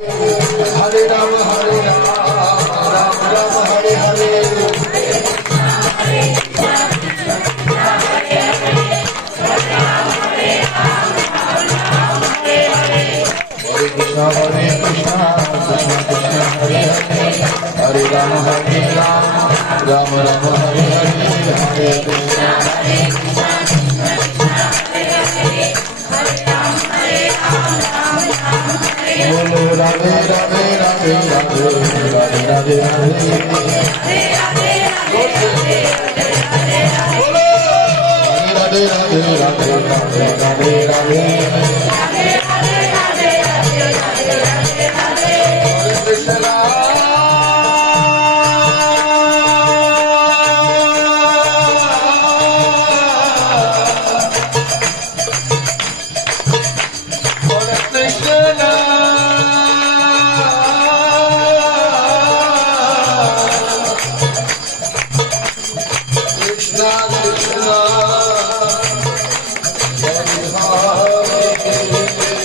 Hare Rama, Rama Rama, Hare Hare. Hare Krishna, Krishna Krishna, Hare Hare. Hare Rama, Rama Rama, Hare Hare. Hare Krishna, Bolo Radhe Radhe Radhe Radhe Radhe Radhe Radhe Radhe Radhe Radhe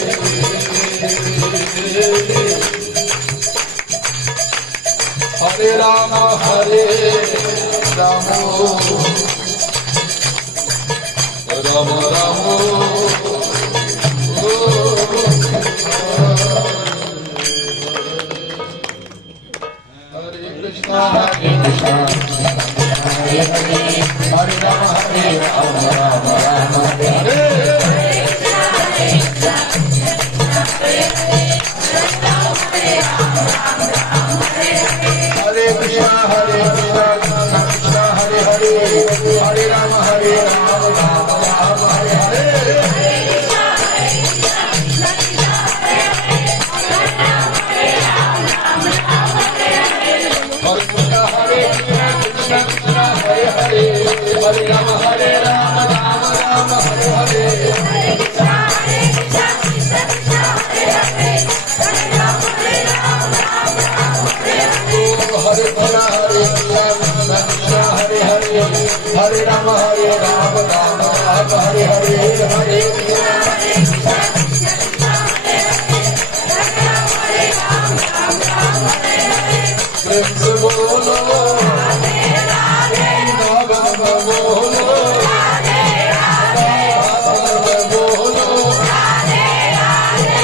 Hare Rama, Hare Rama, Rama Rama, Hare Krishna, Krishna Hare Hare, Hare Rama, Rama Rama, Hare Krishna, Krishna Hare Hare, Hare Rama, Rama Rama, Hare Hare. Hare Rama, Rama Rama, Hare Hare. Hare Krishna, Krishna Hare Hare, Hare Rama, Rama Rama, Hare Hare. Hare Krishna bolo, Radhe Radhe, Bolo, Radhe Radhe, bolo, Radhe Radhe, Radhe Radhe, Radhe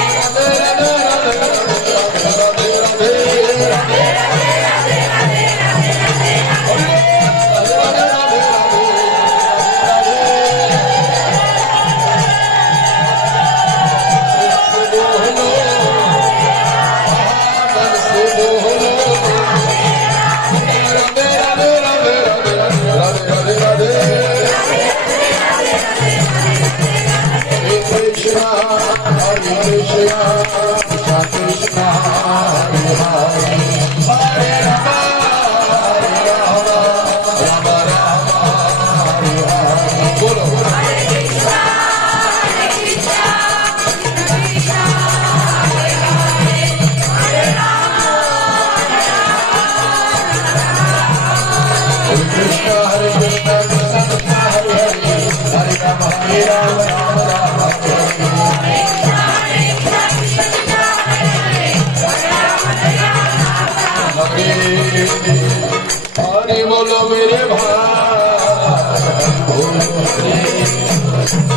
हरे बोलो मेरे भाई, बोलो हरे